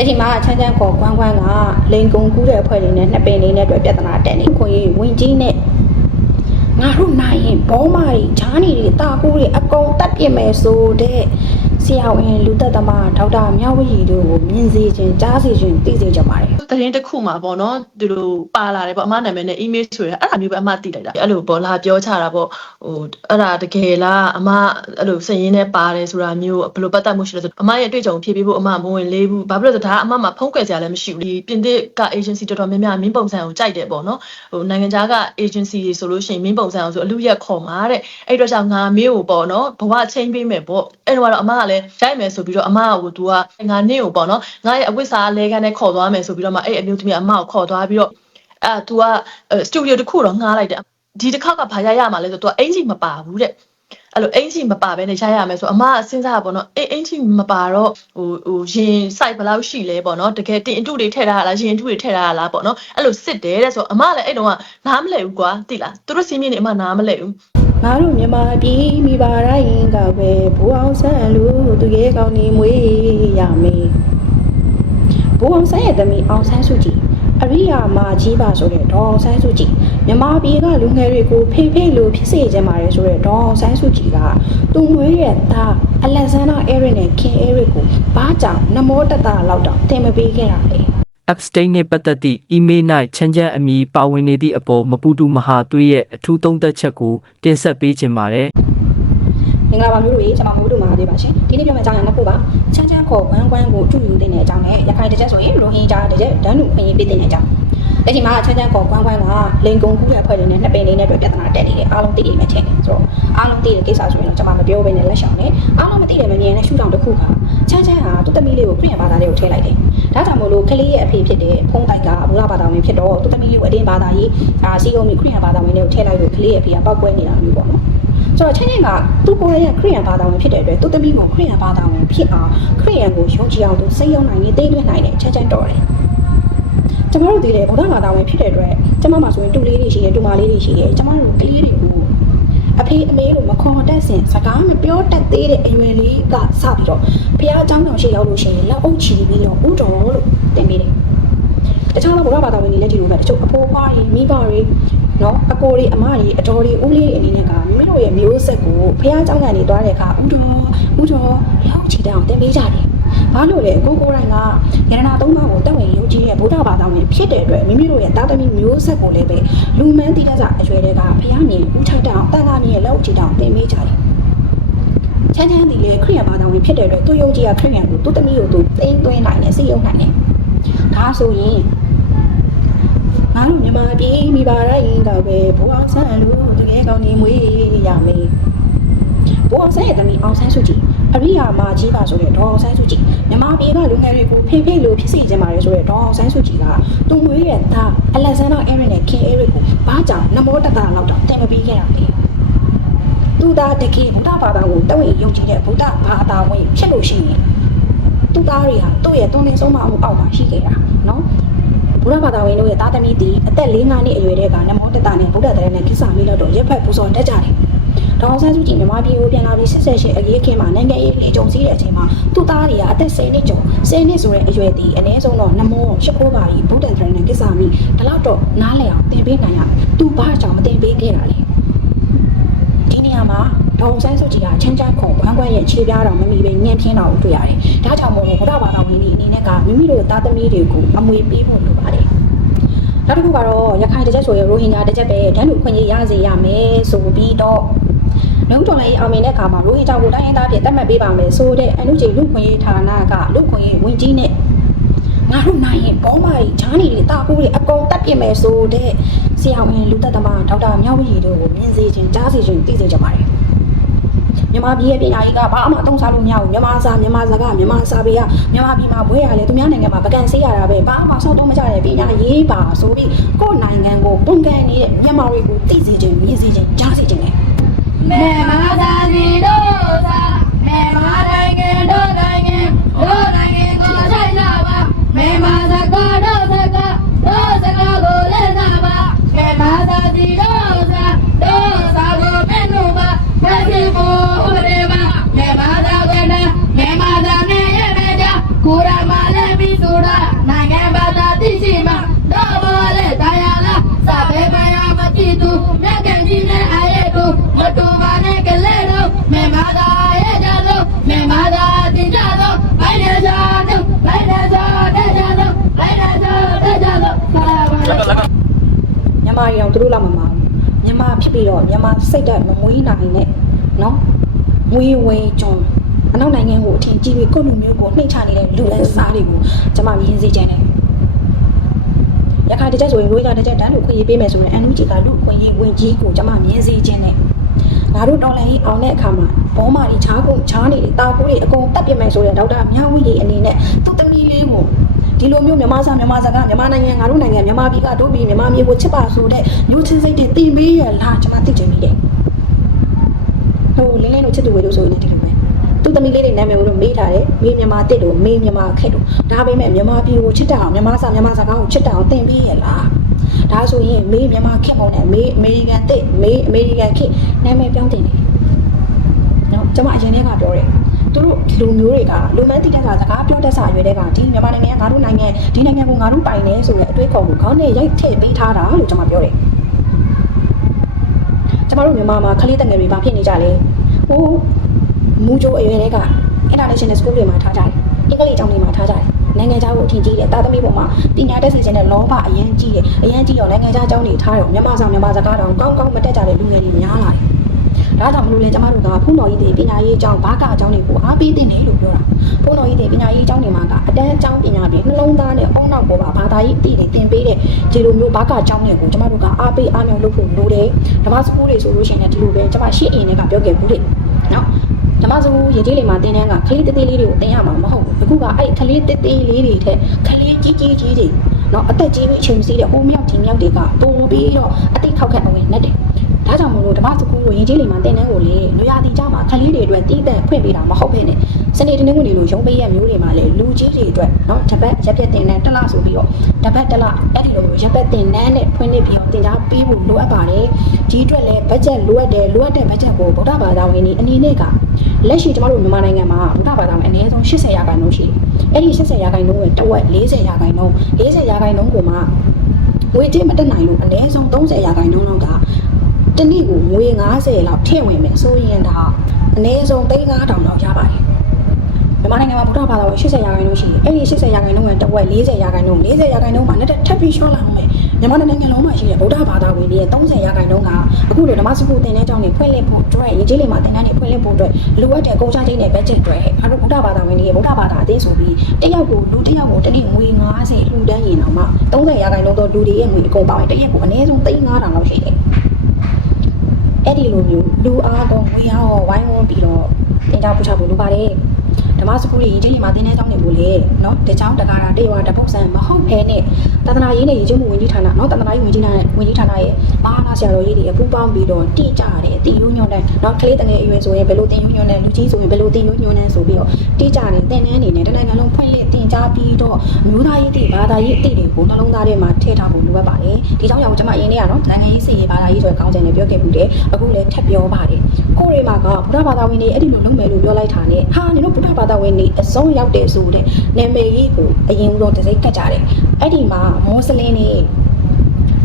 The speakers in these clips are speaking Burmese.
တချီမှာချမ်းချမ်းခေါ်ကွမ်းကွမ်းကလိန်ကုံကူးတဲ့အဖွဲ့တွေနဲ့နှစ်ပင်လေးနဲ့တွေ့ပြဿနာတက်နေခွင့်ရေးဝင်ကြီးနဲ့ငါတို့နိုင်ရင်ဘောမာတွေဂျားနီတွေတာကူတွေအကုန်တက်ပြစ်မယ်ဆိုတဲ့ ဆရာဝန်လူသက်သမားဒေါက်တာမြောက်ဝရီတို့ကိုမြင်စေခြင်းကြားစေခြင်းသိစေကြပါတယ်သတင်းတစ်ခုမှာပေါ့နော်သူတို့ပါလာတယ်ပေါ့အမနာမည်နဲ့ email ဆိုရအဲ့ဒါမျိုးပဲအမသိလိုက်တာအဲ့လိုပေါ့လာပြောချတာပေါ့ဟိုအဲ့ဒါတကယ်လားအမအဲ့လိုစည်ရင်းနဲ့ပါတယ်ဆိုတာမျိုးဘယ်လိုပတ်သက်မှုရှိလဲဆိုအမရဲ့အတွေ့အကြုံဖြည့်ပေးဖို့အမမဝင်လေးဘူးဘာဖြစ်လို့လဲဆိုတော့ဒါကအမမှာဖုံးကွယ်စရာလည်းမရှိဘူးဒီပြင်သစ်က agency တော်တော်များများမင်းပုံစံကိုကြိုက်တယ်ပေါ့နော်ဟိုနိုင်ငံခြားက agency တွေဆိုလို့ရှိရင်မင်းပုံစံအောင်ဆိုအလူရက်ခေါ်မှာတဲ့အဲ့အတွက်ကြောင့်ငါမင်းကိုပေါ့နော်ဘဝချင်းပေးမယ်ပေါ့အဲ့တော့ကတော့အမကလည်းရိုက်မယ်ဆိုပြီးတော့အမကိုသူကငါနေ့ကိုပေါ့နော်ငါရဲ့အဝိစာလဲခန်းနဲ့ခေါ်သွားမယ်ဆိုပြီးတော့မှအဲ့အမျိုးသမီးအမကိုခေါ်သွားပြီးတော့အဲသူကစတူဒီယိုတစ်ခုတော့ငှားလိုက်တယ်ဒီတစ်ခါကဘာရရမှာလဲဆိုတော့သူကအင်ဂျီမပါဘူးတဲ့အဲ့လိုအင်ဂျီမပါဘဲနဲ့ရရမယ်ဆိုအမကစဉ်းစားပါတော့အေးအင်ဂျီမပါတော့ဟိုဟိုရင်စိုက်ဘယ်လောက်ရှိလဲပေါ့နော်တကယ်တင်အတုတွေထည့်ထားရလားရင်အတုတွေထည့်ထားရလားပေါ့နော်အဲ့လိုစစ်တယ်တဲ့ဆိုအမလည်းအဲ့တော့ကနားမလဲဘူးကွာတိလားသူတို့စီးမြင့်နေအမနားမလဲဘူး ငါတို့မြန်မာပြည်မိပါတိုင်းကပဲဘူအောင်ဆန်းလူသူရဲ့ကောင်းနေမွေးရမယ်ဘူအောင်ဆန်းရဲ့သမီးအောင်ဆန်းစုကြည်အရိယာမာကြီးပါဆိုတဲ့ဒေါအောင်ဆန်းစုကြည်မြန်မာပြည်ကလူငယ်တွေကိုဖေးဖေးလို့ဖြစ်စေချင်ပါတယ်ဆိုတဲ့ဒေါအောင်ဆန်းစုကြည်ကသူမွေးရဲ့သားအလက်ဇန္ဒာအဲရစ်နဲ့ခင်အဲရစ်ကိုဘာကြောင့်နမောတတလောက်တောင်သင်မပေးခဲ့တာလဲ abstain နှင့်ပတ်သက်သည့် email ၌ချမ်းချမ်းအမည်ပါဝင်နေသည့်အပေါ်မပူတူမဟာသွေးရဲ့အထူးသုံးသက်ချက်ကိုတင်ဆက်ပေးခြင်းပါတယ် မင်္ဂလာပါမျိုးတို့ရေကျွန်မမိုးတို့မှာသေးပါရှင်ဒီနေ့ပြောမယ့်အကြောင်းအရာနှစ်ခုပါချမ်းချမ်းခေါ်ဝမ်းကွမ်းကိုအတူယူတဲ့အကြောင်းနဲ့ရခိုင်တစ်ချက်ဆိုရင်ရိုဟင်ဂျာတစ်ချက်ဒန်းနုခွင့်ရေးပေးတဲ့အကြောင်းဒီချိန်မှာချမ်းချမ်းခေါ်ကွမ်းကွမ်းကလိန်ကုံကူးတဲ့အဖွဲ့တွေနဲ့နှစ်ပင်လေးနဲ့တွေ့ပြဿနာတက်နေတယ်အားလုံးသိနေမှထင်တယ်ဆိုတော့အားလုံးသိတဲ့ကိစ္စဆိုရင်တော့ကျွန်မမပြောဘဲနဲ့လက်ရှောင်နေအားလုံးမသိတယ်မမြင်တဲ့ရှုထောင့်တစ်ခုကချမ်းချမ်းဟာသူ့သမီးလေးကိုခရစ်ယာန်ဘာသာလေးကိုထည့်လိုက်တယ်ဒါကြောင့်မို့လို့ကလေးရဲ့အဖေဖြစ်တဲ့ဖုံးတိုက်ကဘုရားဘာသာဝင်ဖြစ်တော့သူ့သမီးလေးကိုအတင်းဘာသာရေးအာစီကုံမျိုးခရစ်ယာန်ဘာသာဝင်တွေကိုထည့်လိုက်လို့ကလေးရဲ့အဖေကပောက်ကွဲနေတာမျိုးပေါ့နော် ဆိုတော့ချင်းချင်းကသူကိုယ်ရဲ့ခရိယန်ဘာသာဝင်ဖြစ်တဲ့အတွက်သူသမီးကိုခရိယန်ဘာသာဝင်ဖြစ်အောင်ခရိယန်ကိုယုံကြည်အောင်သူစိတ်ယုံနိုင်ရင်သိသွင်းနိုင်တယ်ချက်ချင်းတော်တယ်ကျမတို့ဒီလေဗုဒ္ဓဘာသာဝင်ဖြစ်တဲ့အတွက်ကျမမှာဆိုရင်တူလေးတွေရှိတယ်တူမလေးတွေရှိတယ်ကျမတို့ကလေးတွေကိုအဖေအမေလို့မခေါ်တတ်စင်စကားမပြောတတ်သေးတဲ့အရွယ်လေးကစပြီးတော့ဖះเจ้าတော်ရှိရောက်လို့ရှိရင်လက်အုပ်ချီပြီးတော့ဥတော်လို့တင်ပေးတယ်တခြားသောဗုဒ္ဓဘာသာဝင်တွေလည်းဒီလိုပဲတချို့အဖိုးဖွားတွေမိဘတွေ နော်အကိုတွေအမတွေအတော်တွေဦးလေးတွေအနေနဲ့ကမိမိတို့ရဲ့မျိုးဆက်ကိုဖះเจ้าကနေသွားတဲ့အခါဥတော်ဥတော်လောက်ချီတောင်တင်ပေးကြတယ်ဘာလို့လဲကိုကိုတိုင်းကယရနာသုံးပါးကိုတက်ဝင်ယုံကြည်တဲ့ဗုဒ္ဓဘာသာဝင်ဖြစ်တဲ့အတွက်မိမိတို့ရဲ့တာသမီမျိုးဆက်ကိုလည်းပဲလူမန်းတိတ္တအရွယ်တွေကဖះမြင်ဦးထိုက်တောင်တန်ခါမြင်ရဲ့လောက်ချီတောင်တင်ပေးကြတယ် ချမ်းချမ်းဒီလေခရိယဘာသာဝင်ဖြစ်တဲ့အတွက်သူယုံကြည်ရခရိယကိုသူ့သမီးကိုသူသိမ်းသွင်းနိုင်တယ်စိတ်ယုံနိုင်တယ်ဒါဆိုရင် ငါတို့မြန်မာပြည်မိပါတိုင်းကပဲဘိုးအောင်ဆန်းလူတကယ်ကောင်းနေမွေးရမယ်ဘိုးအောင်ဆန်းရဲ့သမီးအောင်ဆန်းစုကြည်အရိယာမာကြီးပါဆိုတဲ့ဒေါ်အောင်ဆန်းစုကြည်မြန်မာပြည်ကလူငယ်တွေကိုဖေးဖေးလို့ဖြစ်စေချင်ပါတယ်ဆိုတဲ့ဒေါ်အောင်ဆန်းစုကြည်ကသူ့မွေးရဲ့သားအလက်ဇန္ဒာအဲရစ်နဲ့ခင်အဲရစ်ကိုဘာကြောင့်နမောတတလောက်တော့တင်မပေးခဲ့တာလဲသူသားတကယ်ဗုဒ္ဓဘာသာကိုတဝင့်ယုံကြည်တဲ့ဗုဒ္ဓဘာသာဝင်ဖြစ်လို့ရှိရင်သူသားတွေဟာသူ့ရဲ့တွန်းလင်းဆုံးမမှုအောက်မှာရှိခဲ့တာနော် ဗုဒ္ဓဘာသာဝင်တို့ရဲ့သားသမီးတီအသက်၄၅နှစ်အရွယ်တည်းကနမောတတနဲ့ဗုဒ္ဓတရနဲ့ကိစ္စမိလို့တော့ရက်ဖက်ပူဇော်တတ်ကြတယ်။ဒေါအောင်ဆန်းစုကြည်မြန်မာပြည်ကိုပြန်လာပြီးဆက်ဆက်ရှေ့အရေးခင်းမှာနိုင်ငံရေးတွေအကြုံစည်းတဲ့အချိန်မှာသူသားတွေကအသက်10နှစ်ကျော်10နှစ်ဆိုတဲ့အရွယ်တီအနည်းဆုံးတော့နမောရှ िख ိုးပါပြီးဗုဒ္ဓတရနဲ့ကိစ္စမိဒါတော့တော့နားလည်အောင်သင်ပေးနိုင်ရသူဘာကြောင့်မသင်ပေးခဲ့တာလဲဒီနေရာမှာဒေါအောင်ဆန်းစုကြည်ကချမ်းချမ်းခုံခွမ်းခွမ်းရဲ့ခြေပြားတော်မမီပဲညံ့ပြင်းတော်ကိုတွေ့ရတယ်။ဒါကြောင့်မို့လို့ဘုရားဘာသာဝင်တွေအနေနဲ့ကမိမိတို့သားသမီးတွေကိုအမွေပေးဖို့လိုပါတယ်။ နောက်တစ်ခုကတော့ရခိုင်တစ်ချက်ဆိုရင်ရိုဟင်ဂျာတစ်ချက်ပဲဒန်းလူခွင့်ရေးရစေရမယ်ဆိုပြီးတော့လုံတော်လေးအောင်မြင်တဲ့အခါမှာရိုဟင်ဂျာကိုတိုင်းရင်းသားဖြစ်တတ်မှတ်ပေးပါမယ်ဆိုတဲ့အမှုကြီးလူခွင့်ရေးဌာနကလူခွင့်ရေးဝင်ကြီးနဲ့ငါတို့နိုင်ရင်ဘောမာကြီးဂျားနီတွေတာကူတွေအကုန်တက်ပြစ်မယ်ဆိုတဲ့ဆရာဝန်လူသက်သမားဒေါက်တာမြောက်ဝရီတို့ကိုမြင်စေခြင်းကြားစေခြင်းသိစေကြပါတယ် မြန်မာပြည်ရဲ့ပညာရေးကဘာမှအသုံးစားလို့မရဘူးမြန်မာစာမြန်မာစကားမြန်မာစာပေကမြန်မာပြည်မှာဘွဲရလေသူများနိုင်ငံမှာပကံဆေးရတာပဲဘာမှစောက်တော့မကြတဲ့ပညာရေးပါဆိုပြီးကိုယ့်နိုင်ငံကိုပုံကန်နေတဲ့မြန်မာတွေကိုသိစေခြင်းမြင်စေခြင်းကြားစေခြင်းနဲ့မေမာသာစီ ပြီးတော့မြန်မာစိတ်ဓာတ်မမွေးနိုင်နဲ့နော်ငွေဝေကြုံအနောက်နိုင်ငံကိုအထင်ကြီးပြီးကိုယ့်လူမျိုးကိုနှိမ့်ချနေတဲ့လူအစားတွေကိုကျွန်မမြင်စေချင်တယ်ရခိုင်တစ်ချက်ဆိုရင်ရိုးကြတစ်ချက်တန်းလို့ခွင့်ရေးပေးမယ်ဆိုရင်အန်နူဂျီကလူခွင့်ရေးဝင်ကြီးကိုကျွန်မမြင်စေချင်တယ်ငါတို့တော်လိုင်းကြီးအောင်တဲ့အခါမှာဘောမာကြီးချားကုန်ချားနေတယ်တာကူတွေအကုန်တက်ပြစ်မယ်ဆိုရင်ဒေါက်တာမြဝီကြီးအနေနဲ့သူ့သမီးလေးကို ဒီလိုမျိုးမြန်မာစာမြန်မာစကားမြန်မာနိုင်ငံငါတို့နိုင်ငံမြန်မာပြည်ကတို့ပြည်မြန်မာမျိုးကိုချစ်ပါဆိုတဲ့မျိုးချင်းစိတ်တွေတင်ပေးရလားကျွန်မသိချင်မိတယ်ဟိုလင်းလင်းတို့ချစ်သူဝေတို့ဆိုရင်လည်းဒီလိုပဲသူ့သမီးလေးတွေနာမည်ကိုတော့မေးထားတယ်မေးမြန်မာတစ်တို့မေးမြန်မာခက်တို့ဒါပေမဲ့မြန်မာပြည်ကိုချစ်တာအောင်မြန်မာစာမြန်မာစကားကိုချစ်တာအောင်တင်ပေးရလားဒါဆိုရင်မေးမြန်မာခက်ပုံနဲ့မေးအမေရိကန်တစ်မေးအမေရိကန်ခက်နာမည်ပြောင်းတင်တယ်နော်ကျွန်မအရင်ကပြောတယ် သူတို့လူမျိုးတွေကလူမန်းတိတက်ကစကားပြောတတ်စာရွယ်တဲ့ကဒီမြန်မာနိုင်ငံကငါတို့နိုင်ငံဒီနိုင်ငံကိုငါတို့ပိုင်နေဆိုတဲ့အတွေးခေါ်ကိုခေါင်းနဲ့ရိုက်ထည့်ပေးထားတာလို့ကျွန်မပြောတယ်ကျမတို့မြန်မာမှာခလေးတငယ်တွေဘာဖြစ်နေကြလဲဟိုမူဂျိုအရွယ်တွေက international school တွေမှာထားကြတယ်အင်္ဂလိပ်ကျောင်းတွေမှာထားကြတယ်နိုင်ငံခြားကိုအထင်ကြီးတယ်တာသမီပေါ်မှာပညာတတ်စီခြင်းနဲ့လောဘအရင်ကြီးတယ်အရင်ကြီးတော့နိုင်ငံခြားကျောင်းတွေထားတော့မြန်မာဆောင်မြန်မာစကားတောင်ကောင်းကောင်းမတက်ကြတဲ့လူငယ်တွေများလာတယ် ဒါကြောင့်မလို့လဲကျမတို့ကဖုန်းတော်ကြီးတွေပညာရေးအကြောင်းဘာကအကြောင်းတွေကိုအားပေးတင်တယ်လို့ပြောတာဖုန်းတော်ကြီးတွေပညာရေးအကြောင်းတွေမှာကအတန်းအကြောင်းပညာပြီးနှလုံးသားနဲ့အောင်းနောက်ပေါ်မှာဘာသာရေးအသည့်တွေတင်ပေးတဲ့ဒီလိုမျိုးဘာကအကြောင်းတွေကိုကျမတို့ကအားပေးအားမြောက်လုပ်ဖို့လိုတယ်ဓမ္မစကူတွေဆိုလို့ရှိရင်လည်းဒီလိုပဲကျမရှေ့အင်းတွေကပြောခဲ့ဘူးလေနော်ဓမ္မစကူရေကြီးလေးမှာတင်းတန်းကခလေးတေးသေးလေးတွေကိုတင်ရမှာမဟုတ်ဘူးအခုကအဲ့ခလေးတေးသေးလေးတွေထက်ခလေးကြီးကြီးကြီးတွေနော်အသက်ကြီးပြီးအချိန်မရှိတဲ့ဟိုမြောက်ဒီမြောက်တွေကပုံပြီးတော့အသိထောက်ခံအဝင်နဲ့တယ် ဒါကြောင့်မို့လို့ဓမ္မစကူကိုရင်ကြီးလေးမှာတင်တန်းကိုလေလူရတီကြမှာကလေးတွေအတွက်တီးတဲ့ဖွင့်ပေးတာမဟုတ်ဘဲနဲ့စနေတနေ့ကနေလို့ရုံးပေးရမျိုးတွေမှာလေလူကြီးတွေအတွက်เนาะတပတ်ရက်ပြက်တင်တန်းတစ်လဆိုပြီးတော့တပတ်တစ်လအဲ့ဒီလိုမျိုးရက်ပြက်တင်တန်းနဲ့ဖွင့်နေပြီးတော့တင်ကြားပေးဖို့လိုအပ်ပါတယ်ဒီအတွက်လည်းဘတ်ဂျက်လိုအပ်တယ်လိုအပ်တဲ့ဘတ်ဂျက်ကိုဗုဒ္ဓဘာသာဝင်တွေအနေနဲ့က လက်ရှိကျမတို့မြန်မာနိုင်ငံမှာဘုရားဘာသာဝင်အနည်းဆုံး80ရာခိုင်နှုန်းရှိတယ်။အဲ့ဒီ80ရာခိုင်နှုန်းရဲ့တဝက်40ရာခိုင်နှုန်း40ရာခိုင်နှုန်းကိုမှငွေကြေးမတက်နိုင်လို့အနည်းဆုံး30ရာခိုင်နှုန်းလောက်က တနည်းကိုငွေ90လောက်ထည့်ဝင်မယ်ဆိုရင်ဒါအနည်းဆုံး3500လောက်ရပါတယ်။မြန်မာနိုင်ငံမှာဗုဒ္ဓဘာသာဝင်80ရာခိုင်နှုန်းရှိတယ်။အဲ့ဒီ80ရာခိုင်နှုန်းကတဝက်40ရာခိုင်နှုန်း40ရာခိုင်နှုန်းမှာနဲ့ထပ်ပြီးရှော့လာအောင်မယ်။မြန်မာနိုင်ငံလုံးမှာရှိတဲ့ဗုဒ္ဓဘာသာဝင်တွေရဲ့30ရာခိုင်နှုန်းကအခုလိုဓမ္မစကူတင်တဲ့ကြောင့်နေဖွင့်လှစ်ဖို့အတွက်ရင်းကြီးလေးမှာတင်တဲ့နေဖွင့်လှစ်ဖို့အတွက်လိုအပ်တဲ့ကုန်ချခြင်းနဲ့ budget တွေအဲ့တော့ဗုဒ္ဓဘာသာဝင်တွေရဲ့ဗုဒ္ဓဘာသာအသိဆိုပြီးတယောက်ကိုလူတယောက်ကိုတနေ့ငွေ90လှူဒန်းရင်တော့မှ30ရာခိုင်နှုန်းသောလူတွေရဲ့ငွေအကုန်ပေါင်းရင်တရက်ကိုအနည်းဆုံး3500တောင်လောက်ရှိတယ် အဲ့ဒီလိုမျိုးလူအားကောငွေအားရောဝိုင်းဝန်းပြီးတော့တင်ကြပူချဖို့လိုပါတယ် ဓမ္မစကူတွေရင်းကြီးလေးမှာတင်တဲ့ကြောင်းတွေကိုလေနော်တကြောင်တကာတာတေဝါတပုတ်ဆန်မဟုတ်ဖဲနဲ့တသနာရေးနဲ့ရည်ကျမှုဝင်ကြီးဌာနနော်တသနာရေးဝင်ကြီးဌာနဝင်ကြီးဌာနရဲ့မဟာနာဆရာတော်ကြီးတွေအပူပေါင်းပြီးတော့တိကျတယ်အတီယုံညွန့်တဲ့နော်ကလေးတငယ်အရွယ်ဆိုရင်ဘယ်လိုတင်ယုံညွန့်တဲ့လူကြီးဆိုရင်ဘယ်လိုတင်ယုံညွန့်တဲ့ဆိုပြီးတော့တိကျတယ်တင်နှန်းနေနဲ့တနိုင်ငံလုံးဖွင့်လှစ်တင်ကြားပြီးတော့မျိုးသားရေးတိဘာသာရေးအတိတွေကိုနှလုံးသားထဲမှာထည့်ထားဖို့လိုအပ်ပါတယ်ဒီကြောင့်ရောကျွန်မအရင်ကနော်နိုင်ငံရေးစီရေးဘာသာရေးဆိုတဲ့ကောင်းချင်နဲ့ပြောခဲ့မှုတယ်အခုလည်းထပ်ပြောပါတယ်ကိုရီမာကဘုရားဘာသာဝင်တွေအဲ့ဒီလိုလုပ်မယ်လို့ပြောလိုက်တာနဲ့ဟာနင်တို့ဘုရားဘာသာဝင်တွေအစုံရောက်တယ်ဆိုတဲ့နာမည်ကြီးကိုအရင်ကတော့တစိမ့်ကတ်ကြတယ်အဲ့ဒီမှာမွတ်စလင်တွေ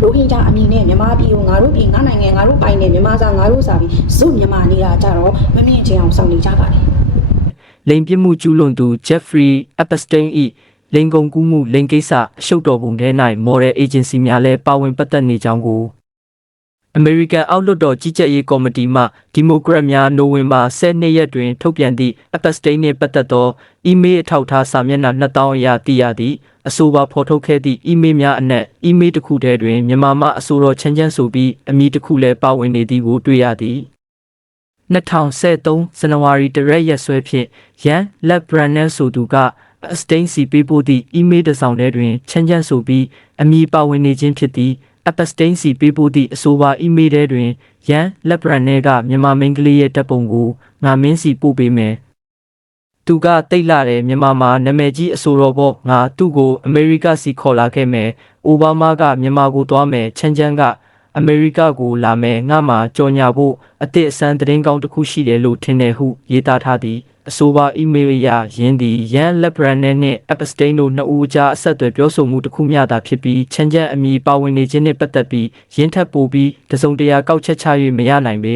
ရိုဟင်ဂျာအမည်နဲ့မြန်မာပြည်ကိုငါတို့ပြည်ငါနိုင်ငံငါတို့ပိုင်နေမြန်မာစာငါတို့စာပြီးဇုမြန်မာနေတာကြတော့မမြင့်ချင်အောင်စောင့်နေကြပါတယ်လိန်ပြစ်မှုကျူးလွန်သူ Jeffrey Epstein ၏လိန်ကုန်ကူးမှုလိန်ကိစ္စအရှုပ်တော်ပုံထဲ၌ Model Agency များလည်းပါဝင်ပတ်သက်နေကြောင်းကို American အောက်လွှတ်တော်ကြီးကြပ်ရေးကော်မတီမှဒီမိုကရက်များနိုဝင်ဘာ12ရက်တွင် ထုတ်ပြန်သည့် Epstein နှင့်ပတ်သက်သောအီးမေးလ်အထောက်အထားစာမျက်နှာ2000အရာသိရသည့်အဆိုပါဖော်ထုတ်ခဲ့သည့်အီးမေးလ်များအနက်အီးမေးလ်တစ်ခုထဲတွင်မြန်မာမှအဆိုတော်ချမ်းချမ်းဆိုပြီးအမည်တစ်ခုလည်းပါဝင်နေသည်ကိုတွေ့ရသည်2013ဇန်နဝါရီတရက်ရက်စွဲဖြင့်ရန်လက်ဘရန်နယ်ဆိုသူကအစတိန်စီပေးပို့သည့်အီးမေးလ်တစ်စောင်ထဲတွင်ချမ်းချမ်းဆိုပြီးအမည်ပါဝင်နေခြင်းဖြစ်သည် အပစတိန်စီပေးပို့သည့်အဆိုပါအီးမေးလ်ထဲတွင်ရန်လက်ဘရန်နယ်ကမြန်မာမိန်းကလေးရဲ့တပ်ပုံကိုငါမင်းစီပို့ပေးမယ်သူကတိတ်လာတယ်မြန်မာမှာနာမည်ကြီးအဆိုတော်ပေါ့ငါသူ့ကိုအမေရိကစီခေါ်လာခဲ့မယ်အိုဘားမားကမြန်မာကိုသွားမယ်ချမ်းချမ်းက အမေရိကကိုလာမယ်ငါမှကြော်ညာဖို့အသည့်အစမ်းသတင်းကောင်းတစ်ခုရှိတယ်လို့ထင်တယ်ဟုရေးသားထားသည်အဆိုပါအီးမေးလ်အရယင်းသည်ရန်လက်ဘရန်နယ်နှင့်အပစတိန်တို့နှစ်ဦးကြားအဆက်အသွယ်ပြောဆိုမှုတစ်ခုမျှသာဖြစ်ပြီးချမ်းချမ်းအမည်ပါဝင်နေခြင်းနှင့်ပတ်သက်ပြီးရင်းထပ်ပို့ပြီးတစုံတရာကောက်ချက်ချ၍မရနိုင်ပေ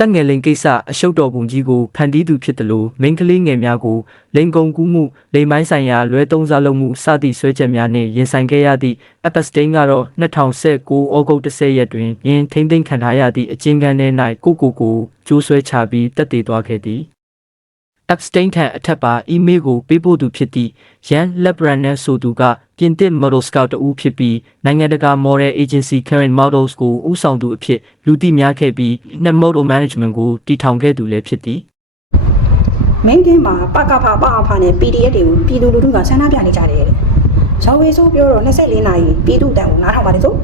တက်ငယ်လိန်ကိစ္စအရှုပ်တော်ပုံကြီးကိုဖန်တီးသူဖြစ်တယ်လို့မိန်းကလေးငယ်များကိုလိန်ကုံကူးမှုလိန်ပိုင်းဆိုင်ရာလွဲသုံးစားလုပ်မှုစသည့်ဆွဲချက်များနှင့်ရင်ဆိုင်ခဲ့ရသည့် Epstein ကတော့2019ဩဂုတ်10ရက်တွင်ယင်းထိမ့်သိမ်းခံထားရသည့်အကျဉ်းခန်းထဲ၌ကိုကိုကိုကျိုးဆွဲချပြီးတက်တည်သွားခဲ့သည် Epstein ထံအထက်ပါအီးမေးလ်ကိုပေးပို့သူဖြစ်သည့် Jan Lebranet ဆိုသူကပြင်သစ် model scout တဦးဖြစ်ပြီးနိုင်ငံတကာ model agency Current Models ကိုဦးဆောင်သူအဖြစ်လူသိများခဲ့ပြီး net model management ကိုတည်ထောင်ခဲ့သူလည်းဖြစ်သည်မင်းကင်းမှာပကဖပအဖနဲ့ PDF တွေကိုပြည်သူလူထုကဆန္ဒပြနေကြတယ်တဲ့ဇော်ဝေဆိုးပြောတော့24နာရီပြည်သူတန်ကိုနားထောင်ပါတယ်ဆို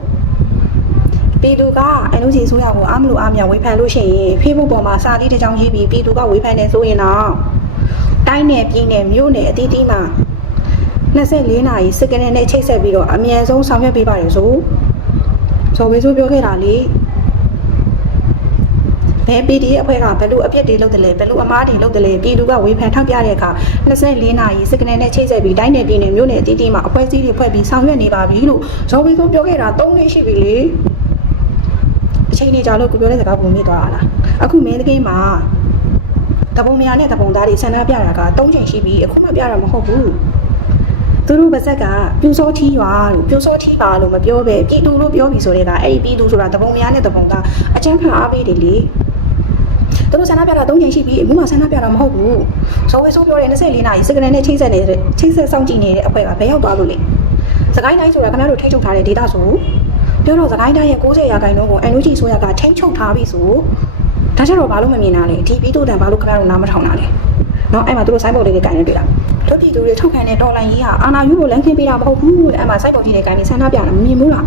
ပြည်သူကအန်လူဂျီဆိုးရကိုအားမလို့အားမြဝေဖန်လို့ရှိရင် Facebook ပေါ်မှာစာလေးတစ်ကြောင်းရေးပြီးပြည်သူကဝေဖန်နေဆိုရင်တော့တိုင်းနယ်ပြည်နယ်မြို့နယ်အသီးသီးမှာ24နာရီစက္ကန့်နဲ့ချိတ်ဆက်ပြီးတော့အမြန်ဆုံးဆောင်ရွက်ပေးပါတယ်ဆိုဇော်ဝေဆိုးပြောခဲ့တာလေဘယ် PD အဖွဲ့ကဘယ်လိုအပြစ်တွေလုပ်တယ်လဲဘယ်လိုအမားတွေလုပ်တယ်လဲပြည်သူကဝေဖန်ထောက်ပြတဲ့အခါ24နာရီစက္ကန့်နဲ့ချိတ်ဆက်ပြီးတိုင်းနယ်ပြည်နယ်မြို့နယ်အသီးသီးမှာအဖွဲ့အစည်းတွေဖွဲ့ပြီးဆောင်ရွက်နေပါပြီလို့ဇော်ဝေဆိုပြောခဲ့တာ3နှစ်ရှိပြီလေအ ချိန်နေကြလို့ကိုပြောတဲ့စကားပုံမြင့်သွားတာလားအခုမင်းတကင်းမှာတပုံများနဲ့တပုံသားတွေဆန္ဒပြတာက3ချိန်ရှိပြီအခုမှပြတာမဟုတ်ဘူးသူတို့ပါဇက်ကပြူစောထီးရွာလို့ပြူစောထီးပါလို့မပြောပဲပြည်သူလို့ပြောပြီးဆိုတဲ့ကအဲ့ဒီပြည်သူဆိုတာတပုံများနဲ့တပုံသားအချမ်းဖန်အားပေးတယ်လေသူတို့ဆန္ဒပြတာ၃ချိန်ရှိပြီအခုမှဆန္ဒပြတာမဟုတ်ဘူးဇော်ဝေဆိုးပြောတဲ့24နာရီစက္ကန့်နဲ့ချိတ်ဆက်နေတဲ့ချိတ်ဆက်စောင့်ကြည့်နေတဲ့အဖွဲ့ကဘယ်ရောက်သွားလို့လဲစကိုင်းတိုင်းဆိုတာခင်ဗျားတို့ထိတ်ချုပ်ထားတဲ့ဒေတာဆို ပြောတော့စကိုင်းတိုင်းရဲ့90ရာခိုင်နှုန်းကို NUG ဆိုရကထိန်းချုပ်ထားပြီဆိုဒါကြတော့ဘာလို့မမြင်တာလဲဒီပြီးတော့တန်ဘာလို့ခင်ဗျားတို့နားမထောင်တာလဲနော်အဲ့မှာသူတို့စိုင်းပေါ်လေးတွေကန်နေတွေ့လားတို့ပြည်သူတွေထုတ်ခံတဲ့တော်လိုင်းကြီးဟာအာနာယူကိုလမ်းခင်းပေးတာမဟုတ်ဘူးတဲ့အဲ့မှာစိုင်းပေါ်ကြီးတွေကန်နေဆန္ဒပြတာမမြင်ဘူးလား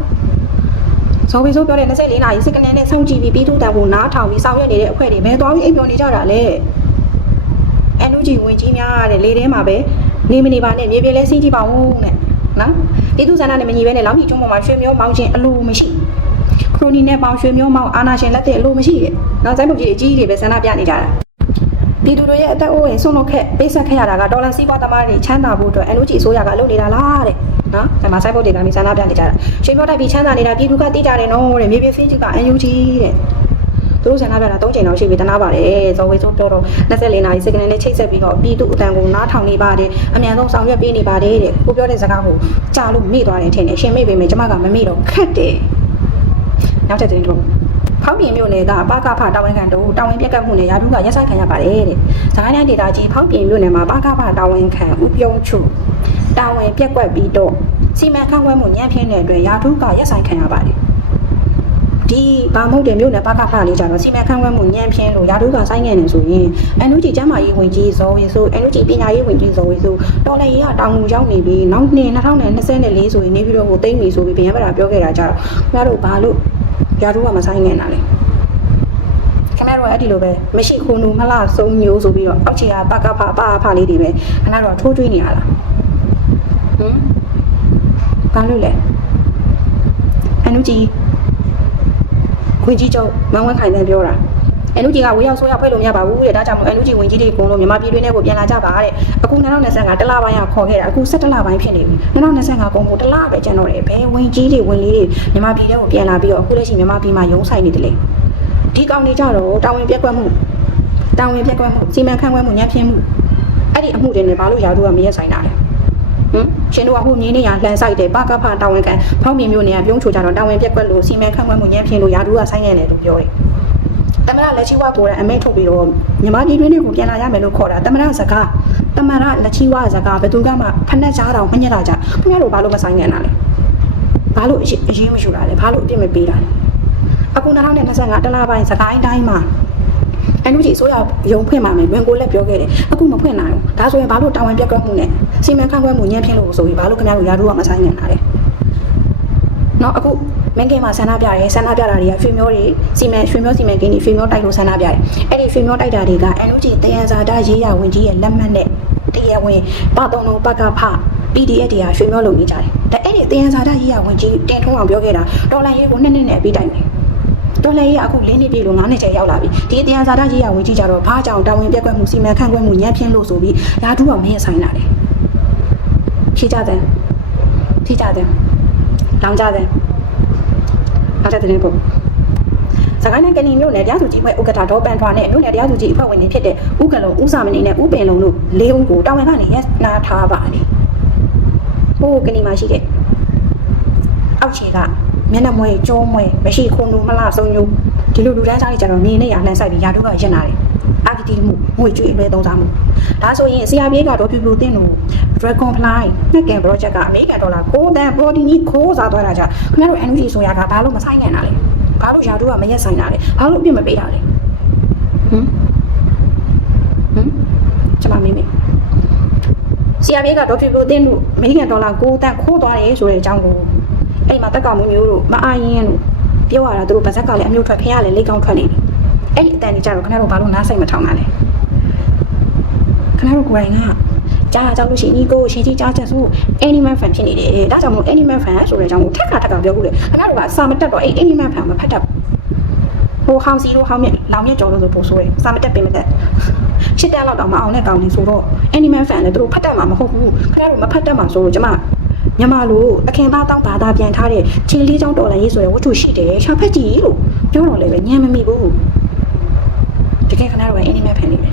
ဇော်ဝေဆိုးပြောတဲ့24နာရီစက္ကန့်နဲ့စောင့်ကြည့်ပြီးပြီးသူ့တံကိုနားထောင်ပြီးဆောင်ရွက်နေတဲ့အဖွဲ့တွေဘယ်သွားပြီးအိပ်ပျော်နေကြတာလဲအန်ယူဂျီဝင်ကြီးများတဲ့လေထဲမှာပဲနေမနေပါနဲ့မြေပြင်လဲစီးကြည့်ပါဦးတဲ့နော် ပြည်သူ့ဆန္ဒနဲ့မညီဘဲနဲ့လောင်ကြီးကျွန်းပေါ်မှာရွှေမျိုးမောင်းခြင်းအလိုမရှိခရိုနီနဲ့ပေါင်းရွှေမျိုးမောင်းအာနာရှင်လက်တဲ့အလိုမရှိတဲ့နော်စိုင်းပုတ်ကြီးအကြီးကြီးတွေပဲဆန္ဒပြနေကြတာပြည်သူတို့ရဲ့အသက်အိုးအိမ်ဆုံးလို့ခက်ပိတ်ဆက်ခဲ့ရတာကဒေါ်လာစီးပွားသမားတွေချမ်းသာဖို့အတွက်အန်ယူဂျီအစိုးရကလုပ်နေတာလားတဲ့နော်ဒီမှာစိုင်းပုတ်တွေကမိဆန္ဒပြနေကြတာရွှေမျိုးတိုက်ပြီးချမ်းသာနေတာပြည်သူကတိကြတယ်နော်တဲ့မြေပြင်စင်းကြီးကအန်ယူဂျီတဲ့ သူတို့ဆန္ဒပြတာ၃ချိန်လောက်ရှိပြီတနာပါတယ်ဇော်ဝေဆုံးပြောတော့24နာရီစက္ကန့်နဲ့ချိတ်ဆက်ပြီးတော့ပြည်သူအတန်ကိုနားထောင်နေပါတယ်အမြန်ဆုံးဆောင်ရွက်ပေးနေပါတယ်တဲ့ကိုပြောတဲ့စကားကိုကြားလို့မေ့သွားတယ်ထင်တယ်ရှင်မေ့ပေမဲ့ကျမကမမေ့တော့ခက်တယ်နောက်ထပ်သတင်းတော့ဖောက်ပြင်မြို့နယ်ကပါကဖတာဝန်ခံတို့တာဝန်ပြက်ကတ်မှုနဲ့ရာထူးကရက်ဆိုင်ခံရပါတယ်တဲ့။ဇာတ်တိုင်းဒေတာကြီးဖောက်ပြင်မြို့နယ်မှာပါကဖတာဝန်ခံဦးပြုံးချုတာဝန်ပြက်ကွက်ပြီးတော့စီမံခန့်ခွဲမှုညံ့ဖျင်းတဲ့အတွက်ရာထူးကရက်ဆိုင်ခံရပါတယ်။ ဒီဘာမဟုတ်တယ်မြို့နယ်ပကဖလေးကြတော့စီမံခန့်ခွဲမှုညံ့ဖျင်းလို့ရာထူးကဆိုင်းနေတယ်ဆိုရင်အန်နူဂျီကျမ်းမာရေးဝင်ကြီးဇော်ဝေဆိုအန်နူဂျီပညာရေးဝင်ကြီးဇော်ဝေဆိုတော်လည်းရေးကတောင်ငူရောက်နေပြီနောက်နှစ်2024ဆိုရင်နေပြီးတော့ကိုတိမ့်ပြီဆိုပြီးဗျံပရာပြောခဲ့တာကြတော့ခင်ဗျားတို့ဘာလို့ရာထူးကမဆိုင်းနေတာလဲခင်ဗျားတို့အဲ့ဒီလိုပဲမရှိခုနူမလှဆုံးမျိုးဆိုပြီးတော့အောက်ချီကပကဖပအဖလေးတွေပဲခင်ဗျားတို့ထိုးထွေးနေရလားဟမ်ဘာလို့လဲအန်နူဂျီ ခွင်ကြီးချုပ်မန်းဝင်းခိုင်တဲ့ပြောတာအန်လူကြီးကဝေးရောက်ဆိုးရောက်ဖွဲ့လို့မရပါဘူးတဲ့ဒါကြောင့်မို့အန်လူကြီးဝင်ကြီးတွေအကုန်လုံးမြန်မာပြည်တွင်းထဲကိုပြန်လာကြပါတဲ့အခု2025တလပိုင်းကခေါ်ခဲ့တာအခု17လပိုင်းဖြစ်နေပြီ2025ကုန်ကိုတလပဲကျန်တော့တယ်ဘယ်ဝင်ကြီးတွေဝင်လေးတွေမြန်မာပြည်ထဲကိုပြန်လာပြီးတော့အခုလက်ရှိမြန်မာပြည်မှာရုံးဆိုင်နေတယ်လေဒီကောင်တွေကြတော့တာဝန်ပြက်ကွက်မှုတာဝန်ပြက်ကွက်မှုစီမံခန့်ခွဲမှုညံ့ဖျင်းမှုအဲ့ဒီအမှုတွေနဲ့ဘာလို့ရာထူးကမရက်ဆိုင်တာလဲ ဟမ်ရှင်တို့ကဟိုမြင်းနေရလှန်ဆိုင်တယ်ပကဖတာဝန်ခံဖောက်မြင်မျိုးနေရပြုံးချိုကြတော့တာဝန်ပြက်ကွက်လို့စီမံခန့်ခွဲမှုညံ့ဖျင်းလို့ရာထူးကဆိုင်နေတယ်လို့ပြောတယ်တမရလက်ချီဝါကိုလည်းအမိတ်ထုတ်ပြီးတော့မြမကြီးတွင်းတွေကိုပြန်လာရမယ်လို့ခေါ်တာတမရစကားတမရလက်ချီဝါစကားဘယ်သူကမှဖက်နဲ့ကြားတော့မညက်လာကြခင်ဗျားတို့ဘာလို့မဆိုင်နေတာလဲဘာလို့အရေးအရေးမယူတာလဲဘာလို့အပြစ်မပေးတာလဲအခု2025တလပိုင်းစကိုင်းတိုင်းမှာ အန်ယူဂျီအစိုးရရုံဖွင့်ပါမယ်လွင်ကိုလက်ပြောခဲ့တယ်အခုမဖွင့်နိုင်ဘူးဒါဆိုရင်ဘာလို့တာဝန်ပြက်ကွက်မှုနဲ့စီမံခန့်ခွဲမှုညံ့ဖျင်းလို့ဆိုပြီးဘာလို့ခင်ဗျားတို့ယာတို့ကမဆိုင်နေတာလဲနော်အခုမင်းကင်မှာဆန္ဒပြတယ်ဆန္ဒပြတာတွေကရွှေမျိုးတွေစီမံရွှေမျိုးစီမံကိန်းတွေရွှေမျိုးတိုက်လို့ဆန္ဒပြတယ်အဲ့ဒီရွှေမျိုးတိုက်တာတွေက NUG တယံဇာတရေးရဝင်ကြီးရဲ့လက်မှတ်နဲ့တရားဝင်ပတုံလုံးပကဖ PDF တွေကရွှေမျိုးလုပ်နေကြတယ်ဒါအဲ့ဒီတယံဇာတရေးရဝင်ကြီးတင်ထုံးအောင်ပြောခဲ့တာတော်လန်ရေးကိုနှစ်နှစ်နဲ့ပြီးတိုင်တယ် ဒေါ်လာရေးကအခု၄နှစ်ပြည့်လို့၅နှစ်ချေရောက်လာပြီဒီတယံဇာတာရေးရဝင်ကြီးကြတော့ဘာကြောင့်တာဝန်ပြက်ကွက်မှုစီမံခန့်ခွဲမှုညံ့ဖျင်းလို့ဆိုပြီးရာထူးကမင်းဆိုင်လာတယ်ဖြေကြတယ်ဖြေကြတယ်လောင်ကြတယ်နောက်တဲ့သတင်းပို့စကိုင်းတိုင်းကဏီမြို့နယ်တရားသူကြီးအဖွဲ့ဥက္ကဋ္ဌဒေါ်ပန်ထွာနဲ့မြို့နယ်တရားသူကြီးအဖွဲ့ဝင်တွေဖြစ်တဲ့ဥက္ကလုံးဦးစာမဏီနဲ့ဥပင်လုံးတို့လေးဦးကိုတာဝန်ကနေရနာထားပါတယ်ဟိုကဏီမှာရှိတဲ့အောက်ခြေက မျက်နှာမွေကျုံးမွေမရှိခုံလူမလားစုံညူဒီလိုလူတန်းစားတွေကျတော့မြင်နေရလှန်ဆိုင်ပြီးယာတို့ကရက်နာတယ်အာဂတီမှုငွေကျွေးအလွဲသုံးစားမှုဒါဆိုရင် CRB ကတော့ပြူပြူတင်းလို့ Dragon Fly နှစ်ကင် project ကအမေရိကန်ဒေါ်လာ6တန် protein ကြီးခိုးစားသွားတာကြခင်ဗျားတို့ energy ဆိုရကဘာလို့မဆိုင်နိုင်တာလဲဘာလို့ယာတို့ကမရက်ဆိုင်တာလဲဘာလို့အပြစ်မပေးတာလဲဟမ်ဟမ်ကျွန်မမေးမေး CRB ကတော့ပြူပြူတင်းလို့အမေရိကန်ဒေါ်လာ6တန်ခိုးသွားတယ်ဆိုတဲ့အကြောင်းကို အဲ့မှာတက်ကောင်မျိုးတို့မအားရင်လို့ပြောရတာသူတို့ဗဇက်ကလည်းအမျိုးထွက်ဖះလည်းလက်ကောင်းထွက်နေပြီအဲ့ဒီအတန်ကြီးကြတော့ခင်ဗျားတို့ဘာလို့နားစိတ်မထောင်တာလဲခင်ဗျားတို့ကိုယ်တိုင်ကကြားကြောက်လို့ရှိရင်ဒီကိုရှင်ကြီးကြားချက်ဆို animal fan ဖြစ်နေတယ်ဒါကြောင့်မို့ animal fan ဆိုတဲ့အကြောင်းကိုထက်ခါထက်ခါပြောခုလေခင်ဗျားတို့ကစာမတက်တော့အဲ့ animal fan မဖတ်တတ်ဘူးဟိုဟောင်စီတို့ဟောင်မြက်လောင်မြက်ကြော်လို့ဆိုပို့ဆိုရယ်စာမတက်ပင်မတက်ရှစ်တန်းလောက်တောင်မအောင်တဲ့ကောင်းနေဆိုတော့ animal fan လည်းသူတို့ဖတ်တတ်မှာမဟုတ်ဘူးခင်ဗျားတို့မဖတ်တတ်မှာဆိုလို့ကျမ မြန်မာလိုအခင်သားတောင်းဘာသာပြန်ထားတဲ့ချင်းလေးချောင်းတော်လည်းရေးဆိုရယ်ဝတ္ထုရှိတယ်ရှာဖက်ကြည့်လို့ပြောတော့လည်းပဲညံမမိဘူးတကယ်ခင်ဗျားတို့က animal fan နေပဲ